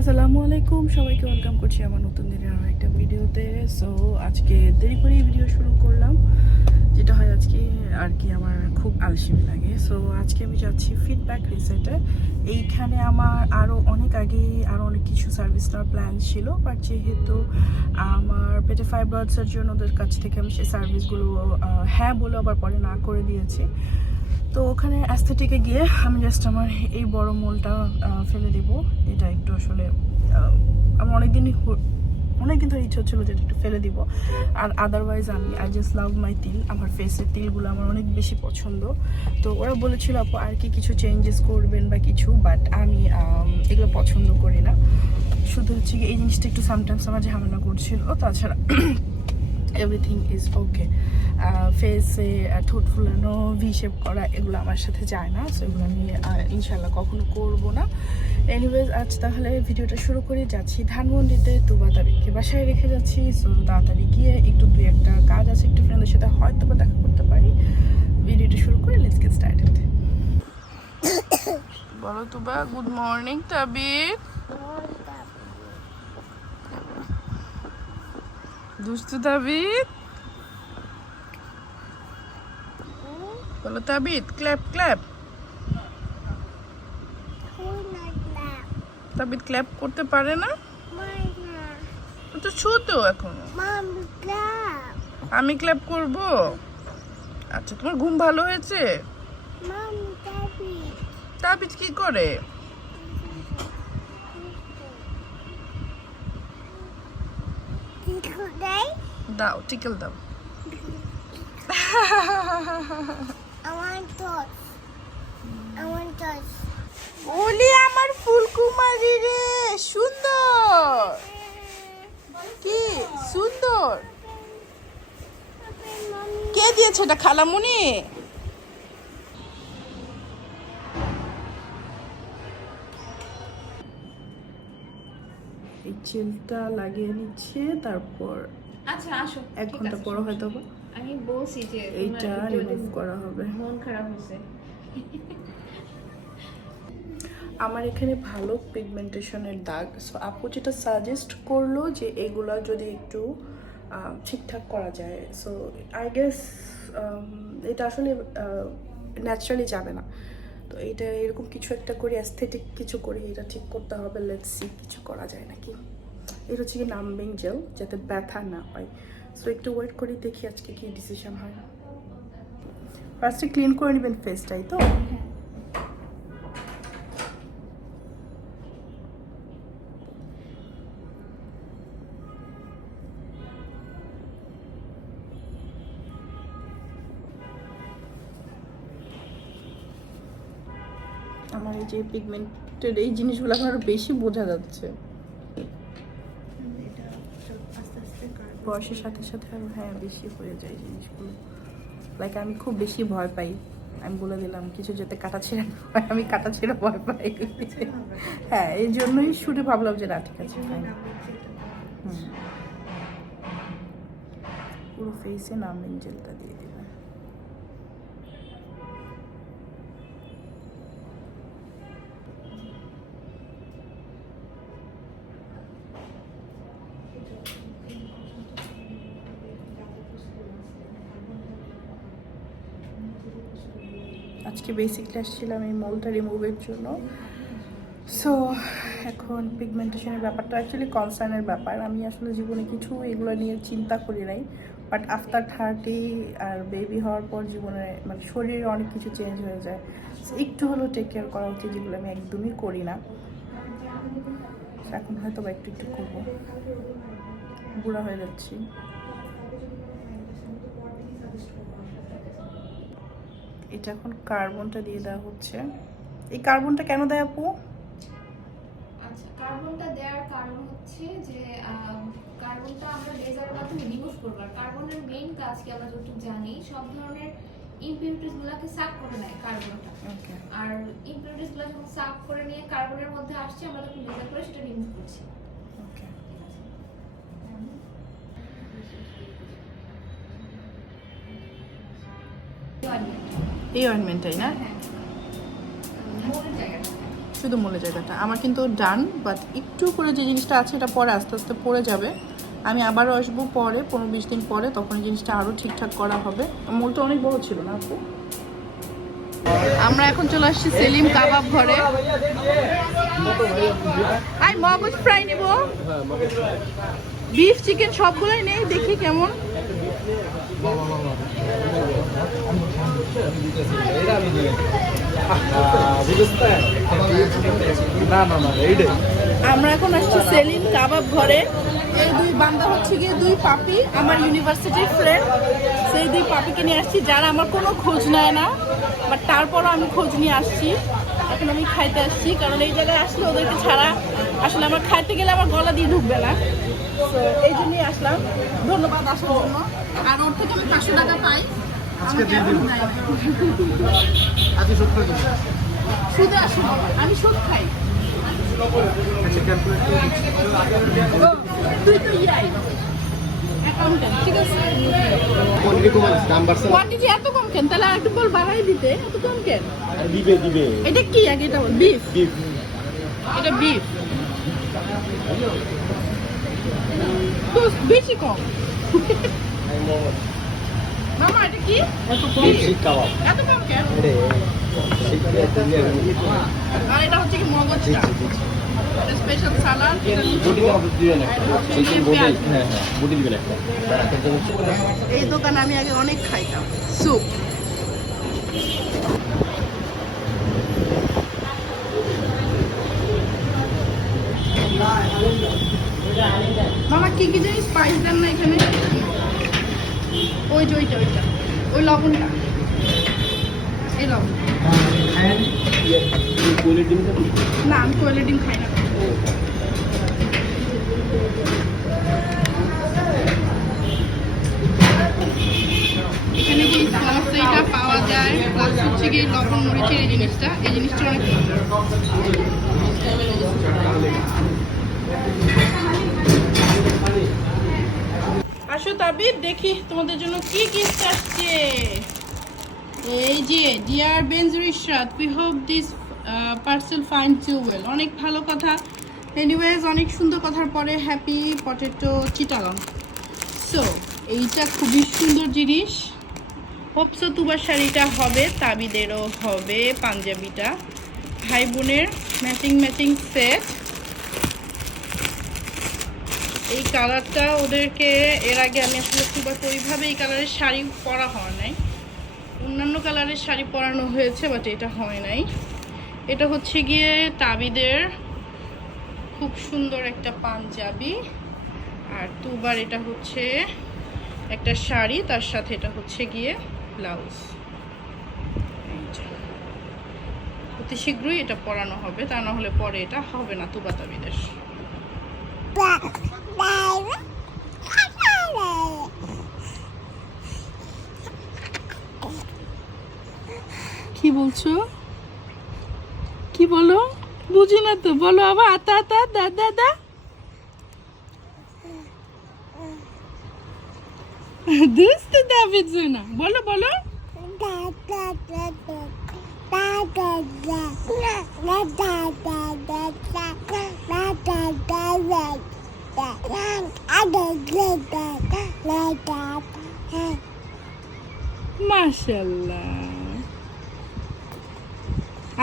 আসসালামু আলাইকুম। সবাইকে ওয়েলকাম করছি আমার নতুন দিনের আরও একটা ভিডিওতে। সো আজকে দেরি করেই ভিডিও শুরু করলাম, যেটা হয় আজকে আর কি আমার খুব আলসেমি লাগে। সো আজকে আমি যাচ্ছি ফিডব্যাক রিসেটে এইখানে আমার আরও অনেক আগে আরও অনেক কিছু সার্ভিস নেওয়ার প্ল্যান ছিল বাট যেহেতু আমার পেটে ফাইবার্সের জন্য ওদের কাছ থেকে আমি সেই সার্ভিসগুলো হ্যাঁ বলে আবার পরে না করে দিয়েছি। তো ওখানে অ্যাস্থেটিকে গিয়ে আমি জাস্ট আমার এই বড় মোলটা ফেলে দিব। এটা একটু আসলে আমার অনেকদিনই অনেকদিন ধরে ইচ্ছা হচ্ছিল যে একটু ফেলে দিব। আর আদারওয়াইজ আমি আই জাস্ট লাভ মাই তিল। আমার ফেসের তিলগুলো আমার অনেক বেশি পছন্দ। তো ওরা বলেছিল, আপু, আর কি কিছু চেঞ্জেস করবেন বা কিছু? বাট আমি এগুলো পছন্দ করি না। শুধু হচ্ছে এই জিনিসটা একটু সামটাইমস আমার ঝামেলা করছিল। তাছাড়া এভরিথিং ইজ ওকে ফেসে ঠোঁট ফুলানো ভি শেপ করা এগুলো আমার সাথে যায় না সো এগুলো আমি ইনশাল্লাহ কখনো করব না। এনিওয়েজ আজ তাহলে ভিডিওটা শুরু করে যাচ্ছি। ধানমন্ডিতে তুবা তারিখকে বাসায় রেখে যাচ্ছি সো তাড়াতাড়ি গিয়ে একটু দুই একটা কাজ আছে একটু ফ্রেন্ডের সাথে হয়তো বা দেখা করতে পারি। ভিডিওটা শুরু করে লেটস গেট স্টার্টেড বলো তুবা গুড মর্নিং তাবির দুষ্টু তাবিদ বলো Tabid clap clap. Tabid clap করতে পারে না? তো ছোট এখনও। আমি ক্ল্যাপ করব? আচ্ছা তোমার ঘুম ভালো হয়েছে? তাবিদ কি করে? দাও টিকেল দাও। ওলি আমার ফুলকুমারি রে সুন্দর। কি? সুন্দর। কে দিয়েছে এটা খালামুনি? চিলটা লাগিয়ে নিচ্ছে তারপর আচ্ছা আসো এক ঘণ্টা পর হয়তো আমি বলছি যে এইটা রিমুভ করা হবে। মন খারাপ হয়েছে। আমার এখানে ভালো পিগমেন্টেশনের দাগ। সো আপু যেটা সাজেস্ট করল যে এগুলো যদি একটু ঠিকঠাক করা যায়। সো আই গেস এটা আসলে ন্যাচারালি যাবে না। তো এটা এরকম কিছু একটা করি অ্যাস্থেটিক কিছু করি এটা ঠিক করতে হবে লেটস সি কিছু করা যায় নাকি? এটা হচ্ছে কি নাম্বিং জেল যাতে ব্যথা না পাই সো একটু ওয়েট করি, দেখি আজকে কি ডিসিশন হয়। ফার্স্টে ক্লিন করে নেবেন ফেসটাই তো? আমার এই যে পিগমেন্টেড এই জিনিসগুলো এখন বেশি বোঝা যাচ্ছে। বয়সের সাথে সাথে আরও হ্যাঁ বেশি হয়ে যায় জিনিসগুলো। লাইক আমি খুব বেশি ভয় পাই। আমি বলে দিলাম কিছু যাতে কাটা ছেঁড়া না হয়, আমি কাটা ছেঁড়া ভয় পাই। হ্যাঁ এই জন্যই শুনে ভাবলাম যে না ঠিক আছে ফাইন পুরো। ফেসে নাম জেলটা দিয়ে দিলাম আজকে বেসিক ক্লাস ছিলাম এই মলটা রিমুভের জন্য। সো এখন পিগমেন্টেশনের ব্যাপারটা অ্যাকচুয়ালি কনসার্নের ব্যাপার। আমি আসলে জীবনে কিছু এগুলো নিয়ে চিন্তা করি নাই। বাট আফটার থার্টি আর বেবি হওয়ার পর জীবনে মানে শরীরে অনেক কিছু চেঞ্জ হয়ে যায়। একটু হলেও টেক কেয়ার করা উচিত যেগুলো আমি একদমই করি না। এখন হয়তো বা একটু একটু করব। বুড়া হয়ে যাচ্ছি। এটা এখন কার্বনটা দিয়ে দেওয়া হচ্ছে। এই কার্বনটা কেন দেয় আপু? আচ্ছা কার্বনটা দেওয়ার কারণ হচ্ছে যে কার্বনটা আমরা লেজারের মাধ্যমে রিমুভ করব। আর কার্বনের মেইন কাজ কি আমরা যতটুকু জানি সব ধরনের ইমপিউরিটিস গুলাকে সাফ করে নেয় কার্বনটা। ওকে আর ইমপিউরিটিসগুলো যখন সাফ করে নিয়ে কার্বনের মধ্যে আসছে আমরা তখন লেজার করে সেটা রিমুভ করছি। ওকে এই অয়েনমেন্টটাই না? হ্যাঁ শুধু মূলে জায়গাটা। আমার কিন্তু ডান বাট একটু করে যে জিনিসটা আছে এটা পরে আস্তে আস্তে পড়ে যাবে। আমি আবারও আসব পরে পনেরো বিশ দিন পরে তখন এই জিনিসটা আরও ঠিকঠাক করা হবে। মূলটা অনেক বড় ছিল না আপু? আমরা এখন চলে আসছি সেলিম কাবাব ঘরে। আই মগজ ফ্রাই নিব। বিফ চিকেন সবগুলোই নেই দেখি কেমন। না না না এইটাই আমরা এখন আসছি সেলিম কাবাব ঘরে। এই দুই বান্দা হচ্ছে গিয়ে দুই পাপি আমার ইউনিভার্সিটির ফ্রেন্ড সেই দুই পাপিকে নিয়ে আসছি যারা আমার কোনো খোঁজ নেয় না বাট তারপরও আমি খোঁজ নিয়ে আসছি। এখন আমি খাইতে আসছি কারণ এই জায়গায় আসলে ওদেরকে ছাড়া আসলে আমার খাইতে গেলে আমার গলা দিয়ে ঢুকবে না। তো এই জন্যই আসলাম। ধন্যবাদ আসার জন্য। আর ওর থেকে আমি পাঁচশো টাকা পাই। আজকে দিয়ে এখন আজকে সত্তর দিন সুদে আসি আমি সুদ খাই। আচ্ছা তুই তো ইয়াই। কোয়ান্টিটি এত কম কেন? তাহলে আরেকটু বল বাড়াই দিতে এত কম কেন? দিবে দিবে। এটা কি আগে এটা বিফ বিফ এটা বিফ তো বেশি কম। মামা এটা কি? শিক কাবাব। এত কম কেন? রে শিক দিয়ে আর এটা হচ্ছে কি স্পেশাল সালাদ বডি কাবাব দিবেন একটা চিকেন বডি হ্যাঁ হ্যাঁ বডি দিবেন একটা। এই দোকানে আমি আগে অনেক খাইতাম। স্যুপ মামা কি কি জানি স্পাইস দেন না এখানে? ওই যে ওইটা ওইটা। ওই লবণটা। এই লবণ। না, আমি কোয়েলের ডিম খাই না। এখানে যে সস এইটা পাওয়া যায় প্লাস লবণ, মরিচের এই জিনিসটা। এই জিনিসটা অনেক। আসো তাবির দেখি তোমাদের জন্য কি গিফট আসছে। এই যে dear Benjur Ishrat we hope this parcel find you well অনেক ভালো কথা। এনিওয়েজ অনেক সুন্দর কথার পরে হ্যাপি পটেটো চিটালং সো এইটা খুবই সুন্দর জিনিস। হোপসো তুবার শাড়িটা হবে, তাবিদেরও হবে, পাঞ্জাবিটা। ভাই বোনের ম্যাচিং ম্যাচিং সেট এই কালারটা ওদেরকে এর আগে আমি আসলে খুব একটা ওইভাবে এই কালারের শাড়ি পরা হয় নাই। অন্যান্য কালারের শাড়ি পরানো হয়েছে বাট এটা হয় নাই। এটা হচ্ছে গিয়ে তাবিদের খুব সুন্দর একটা পাঞ্জাবি। আর তুবার এটা হচ্ছে একটা শাড়ি, তার সাথে এটা হচ্ছে গিয়ে ব্লাউজ। অতি শীঘ্রই এটা পরানো হবে, তা না হলে পরে এটা হবে না, তুবা তাবিদের। কি বলছো কি বলো বুঝি না তো বলো আবার আতা আতা দা দা দা দুষ্ট দাবিদ জুনা বলো বলো মাশাল্লাহ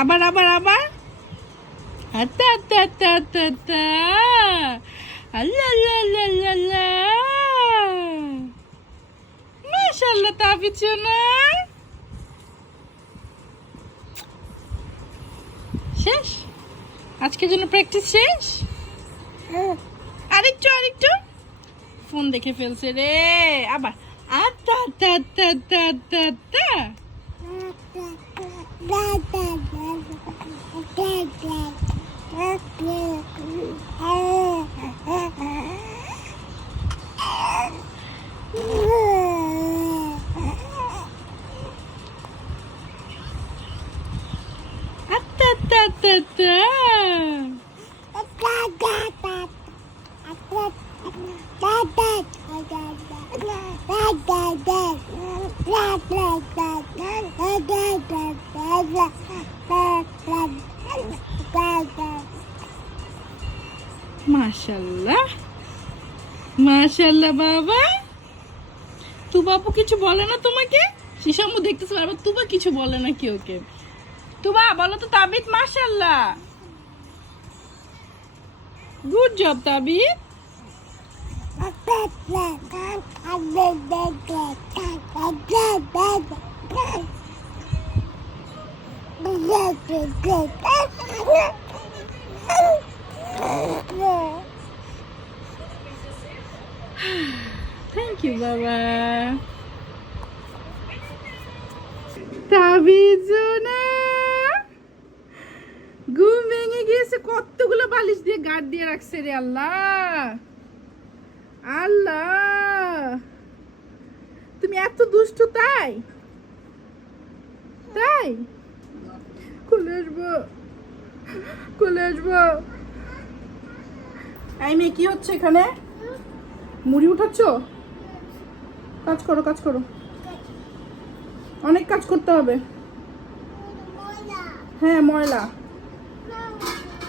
আবার আবার আবার। আতা আতা আতা আতা আতা। আল্লাহ আল্লাহ আল্লাহ আল্লাহ আল্লাহ মাশাল্লাহ তাবিদ জুনা শেষ? আজকের জন্য প্র্যাকটিস শেষ? আরেকটু আরেকটু। ফোন দেখে ফেলছে রে। আবার আত্তা আত্তা আত্তা আত্তা আত্তা আত্তা black, black, black, black. মাশাল্লাহ বাবা। তু বাপু কিছু বলে না তোমাকে? শিশাম্মু দেখতেছে বারবার তুবা কিছু বলে না কি ওকে? তুবা, বলো তো তাবিদ মাশাল্লাহ good job Tabid thank you বাবা তাবিজুনা ঘুম ভেঙে গিয়েছে, কতগুলো বালিশ দিয়ে গার্ড দিয়ে রাখছে রে আল্লাহ। আল্লাহ। তুমি এত দুষ্ট তাই? তাই? খুলে আসব। খুলে আসব। এই মেয়ে কি হচ্ছে এখানে? মুড়ি উঠাচ্ছ? কাজ করো কাজ করো। অনেক কাজ করতে হবে। হ্যাঁ ময়লা।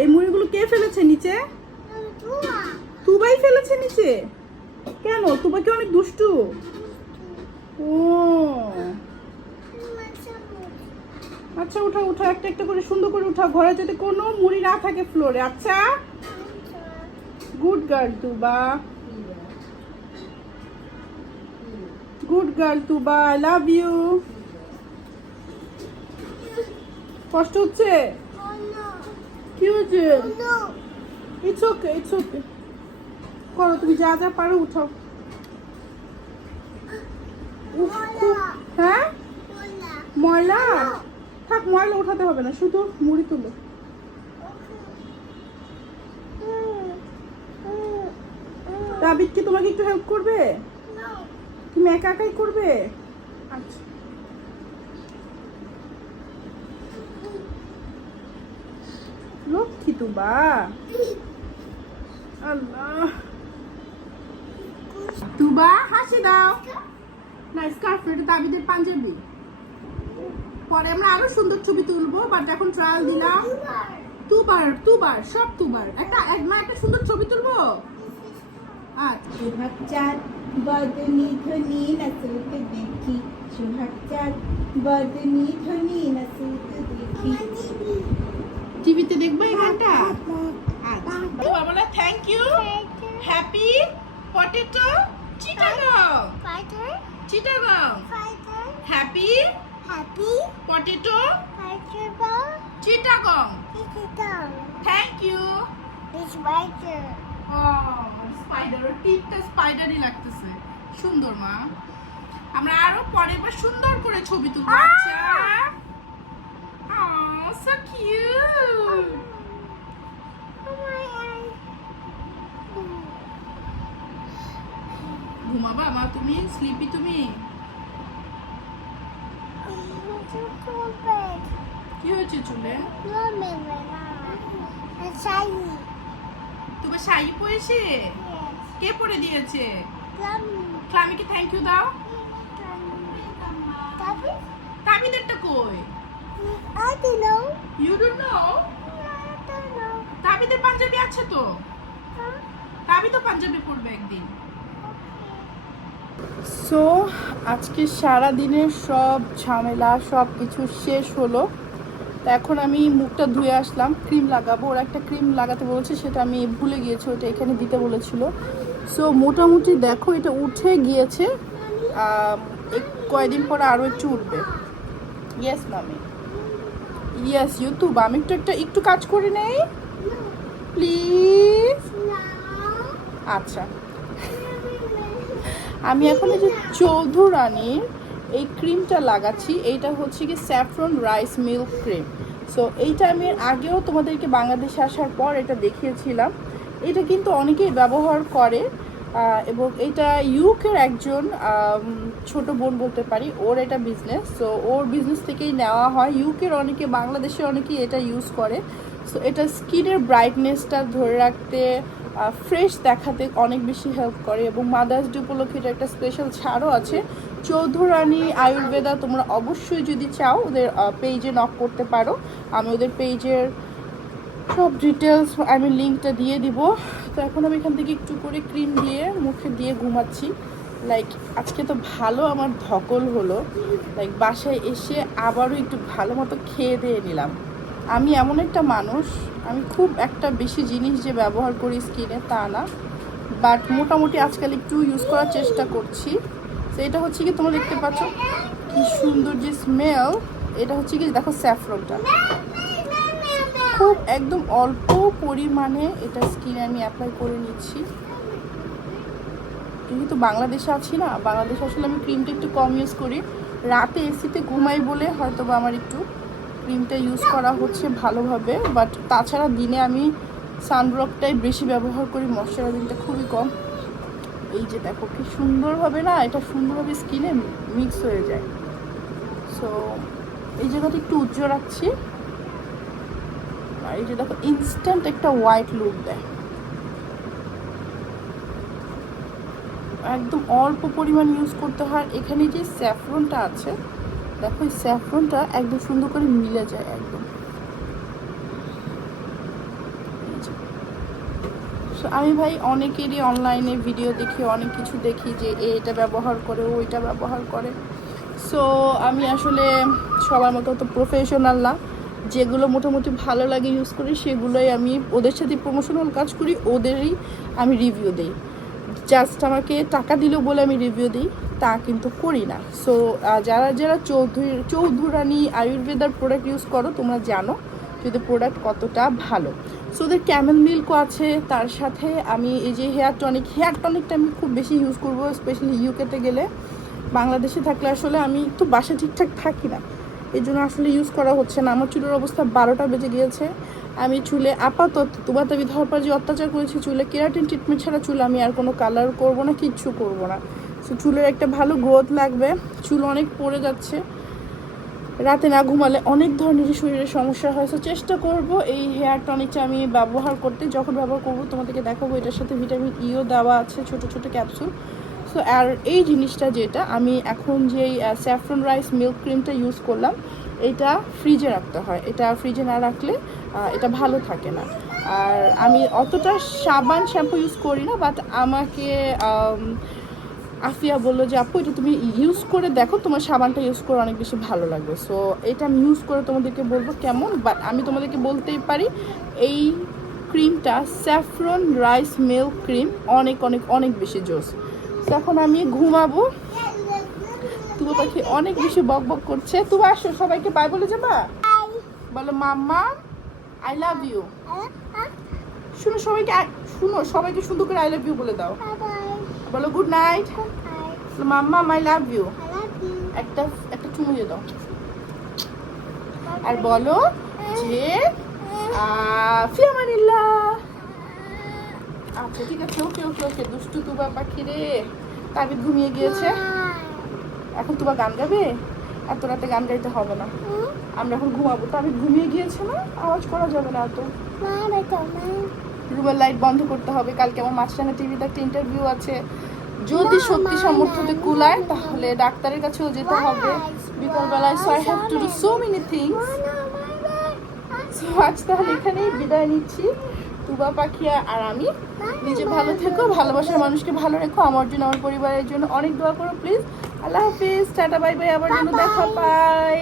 এই মুড়িগুলো কে ফেলেছে নিচে? তুবাই ফেলেছে নিচে। কেন? তুবা কি অনেক দুষ্টু? ও। আচ্ছা উঠা উঠা একটা একটা করে সুন্দর করে উঠা ঘরে যাতে কোনো মুড়ি না থাকে ফ্লোরে আচ্ছা? Good girl Tuba. Good girl Tuba, I love you. কষ্ট হচ্ছে? কি হয়েছে? ইটস ওকে ইটস ওকে করো, তুমি যা যা পারো উঠাও। হ্যাঁ? ময়লা? থাক, ময়লা উঠাতে হবে না, শুধু মুড়ি তুলো। তাবিদ কি তোমাকে একটু হেল্প করবে? তুমি একা একাই করবে? আচ্ছা। লক্ষ্মী তুবা আল্লাহ। তুবা হাসি দাও। না স্কার্ফ এটা দাবিদের পাঞ্জাবি। পরে আমরা আরও সুন্দর ছবি তুলবো বাট এখন ট্রায়াল দিলাম। তুবার তুবার সব তুবার একটা, এক, মা একটা সুন্দর ছবি তুলবো? আচ্ছা। বদনি ধ্বনি নাচতে দেখি সোহাগ চাঁদ বদনি ধ্বনি নাচতে দেখি টিভিতে দেখব এই গানটা আচ্ছা বলে thank you happy potato Chittagong Chittagong happy potato Chittagong thank you O spider ওর টিপটা স্পাইডারই লাগতেছে। সুন্দর মা। আমরা আরও পরে বার সুন্দর করে ছবি তুলবো আচ্ছা। So cute. ঘুমাবা মা তুমি? স্লিপি তুমি? কি হয়েছে চুলে? তোমার শাড়ি পরেছে? কে পরে দিয়েছে? ক্লামিকে থ্যাংক ইউ দাও। তাবিদেরটা কই? ইউ ডোন্ট নো তাবিদের পাঞ্জাবি আছে তো? তাবি তো পাঞ্জাবি পরবে একদিন। সো আজকে সারা দিনের সব ঝামেলা সব কিছু শেষ হলো। তো এখন আমি মুখটা ধুয়ে আসলাম ক্রিম লাগাবো। ওর একটা ক্রিম লাগাতে বলেছে সেটা আমি ভুলে গিয়েছি ওটা এখানে দিতে বলেছিল। সো মোটামুটি দেখো এটা উঠে গিয়েছে কয়দিন পরে আরও একটু উঠবে। ইয়েস মামি ইয়েস ইউটিউব আমি একটু একটা একটু কাজ করে নেই? প্লিজ আচ্ছা। আমি এখন এই যে চৌধুরানীর এই ক্রিমটা লাগাচ্ছি, এইটা হচ্ছে কি saffron rice milk cream so এইটা আমি আগেও তোমাদেরকে বাংলাদেশে আসার পর এটা দেখিয়েছিলাম। এটা কিন্তু অনেকেই ব্যবহার করে এবং এটা ইউকের একজন ছোট বোন বলতে পারি, ওর এটা বিজনেস সো ওর বিজনেস থেকেই নেওয়া হয়। ইউকের অনেকে বাংলাদেশে অনেকেই এটা ইউজ করে। সো এটা স্কিনের ব্রাইটনেসটা ধরে রাখতে ফ্রেশ দেখাতে অনেক বেশি হেল্প করে, এবং মাদার্স ডে উপলক্ষে এটা একটা স্পেশাল ছাড়ও আছে। চৌধুরানী আয়ুর্বেদা তোমরা অবশ্যই যদি চাও ওদের পেজে নক করতে পারো। আমি ওদের পেজের সব ডিটেলস আমি লিঙ্কটা দিয়ে দিব। তো এখন আমি এখান থেকে একটু করে ক্রিম দিয়ে মুখে দিয়ে ঘুমাচ্ছি। লাইক আজকে তো ভালো আমার ধকল হলো। লাইক বাসায় এসে আবারও একটু ভালো মতো খেয়ে দিয়ে নিলাম। আমি এমন একটা মানুষ, আমি খুব একটা বেশি জিনিস যে ব্যবহার করি স্কিনে তা না। বাট মোটামুটি আজকাল একটু ইউজ করার চেষ্টা করছি। তো এটা হচ্ছে কি, তোমরা দেখতে পাচ্ছ কি সুন্দর যে স্মেল এটা হচ্ছে কি, দেখো স্যাফরনটা খুব একদম অল্প পরিমাণে এটা স্কিনে আমি অ্যাপ্লাই করে নিচ্ছি। যেহেতু বাংলাদেশে আছি না, বাংলাদেশে আসলে আমি ক্রিমটা একটু কম ইউজ করি। রাতে এসিতে ঘুমাই বলে হয়তো বা আমার একটু ক্রিমটা ইউজ করা হচ্ছে ভালোভাবে বাট তাছাড়া দিনে আমি সানব্লকটাই বেশি ব্যবহার করি ময়শ্চারাইজিংটা খুবই কম। এই যে দেখো কি সুন্দরভাবে না, এটা সুন্দরভাবে স্কিনে মিক্স হয়ে যায়। সো এই জায়গাটা একটু উজ্জ্বল রাখছি। আর এই যে দেখো ইনস্ট্যান্ট একটা হোয়াইট লুক দেয়। একদম অল্প পরিমাণ ইউজ করতে হয়। এখানে যে স্যাফরনটা আছে, দেখো এই স্যাফরনটা একদম সুন্দর করে মিলে যায় একদম এই যে। So, আমি ভাই অনেকেরই অনলাইনে ভিডিও দেখি, অনেক কিছু দেখি যে এটা ব্যবহার করে ওইটা ব্যবহার করে। সো আমি আসলে সবার মতো তো প্রফেশনাল না। যেগুলো মোটামুটি ভালো লাগে ইউজ করি, সেগুলোই আমি ওদের সাথে প্রমোশনাল কাজ করি, ওদেরই আমি রিভিউ দিই। জাস্ট আমাকে টাকা দিল বলে আমি রিভিউ দিই, তা কিন্তু করি না। সো যারা যারা চৌধুরী, চৌধুরানী আয়ুর্বেদার প্রোডাক্ট ইউজ করো, তোমরা জানো। যদি প্রোডাক্ট কতটা ভালো। সো ওদের ক্যামেল মিল্কও আছে, তার সাথে আমি এই যে হেয়ার টনিক হেয়ার টনিকটা আমি খুব বেশি ইউজ করব স্পেশালি ইউকেতে গেলে। বাংলাদেশে থাকলে আসলে আমি একটু বাসা ঠিকঠাক থাকি না। এই জন্য আসলে ইউজ করা হচ্ছে না। আমার চুলের অবস্থা বারোটা বেজে গিয়েছে। আমি চুলে আপাতত তুবাতাবি ধরপা যে অত্যাচার করেছি চুলে কেরাটিন ট্রিটমেন্ট ছাড়া চুল আমি আর কোনো কালার করব না, কিচ্ছু করব না। সো চুলের একটা ভালো গ্রোথ লাগবে। চুল অনেক পড়ে যাচ্ছে। রাতে না ঘুমালে অনেক ধরনের শরীরের সমস্যা হয়। সো চেষ্টা করব এই হেয়ার টনিকটা আমি ব্যবহার করতে। যখন ব্যবহার করব তোমাদেরকে দেখাবো এটার সাথে ভিটামিন ইও দেওয়া আছে ছোট ছোট ক্যাপসুল সো আর এই জিনিসটা যেটা আমি এখন যেই স্যাফরন রাইস মিল্ক ক্রিমটা ইউজ করলাম এটা ফ্রিজে রাখতে হয়। এটা ফ্রিজে না রাখলে এটা ভালো থাকে না। আর আমি অতটা সাবান শ্যাম্পু ইউজ করি না বাট আমাকে আম, আফিয়া বলল যে আপু এটা তুমি ইউজ করে দেখো তোমার সাবানটা ইউজ করে অনেক বেশি ভালো লাগবে। সো এটা আমি ইউজ করে তোমাদেরকে বলব কেমন বাট আমি তোমাদেরকে বলতেই পারি এই ক্রিমটা স্যাফরন রাইস মিল্ক ক্রিম অনেক অনেক অনেক বেশি জোস। তো এখন আমি ঘুমাবো। তুবা পাখি অনেক বেশি বক বক করছে। তুমি আসো সবাইকে বাই বলে যাবা? বলো মাম্মা আই লাভ ইউ শুনো সবাইকে শুনো সবাইকে সুন্দর করে আই লাভ ইউ বলে দাও। বলো good night mamma my love you একটা একটা চুমু দিয়ে দাও। আর বলো যে ফিয়ামানিল্লাহ। আচ্ছা ঠিক আছে ওকে ওকে ওকে দুষ্টু তুবা পাখি রে। তাবিদ ঘুমিয়ে গিয়েছে। এখন তুবা গান গাবে? এত রাতে গান গাইতে হবে না। আমরা এখন ঘুমাবো। তাবিদ ঘুমিয়ে গিয়েছে না? আওয়াজ করা যাবে না এত। রুমের লাইট বন্ধ করতে হবে। কালকে আমার মাঝখানে টিভিতে একটা ইন্টারভিউ আছে। যদি সত্যি সামর্থ্যতে কুলায় তাহলে ডাক্তারের কাছেও যেতে হবে। বিকালবেলায় so I have to do so many things so আজ তাহলে এখানেই বিদায় নিচ্ছি। তুবা পাখিয়া আর আমি। নিজে ভালো থেকো ভালোবাসার মানুষকে ভালো রেখো। আমার জন্য আমার পরিবারের জন্য অনেক দোয়া করো প্লিজ আল্লাহ হাফিজ। টাটা বাই বাই আবার জন্য দেখা পাই.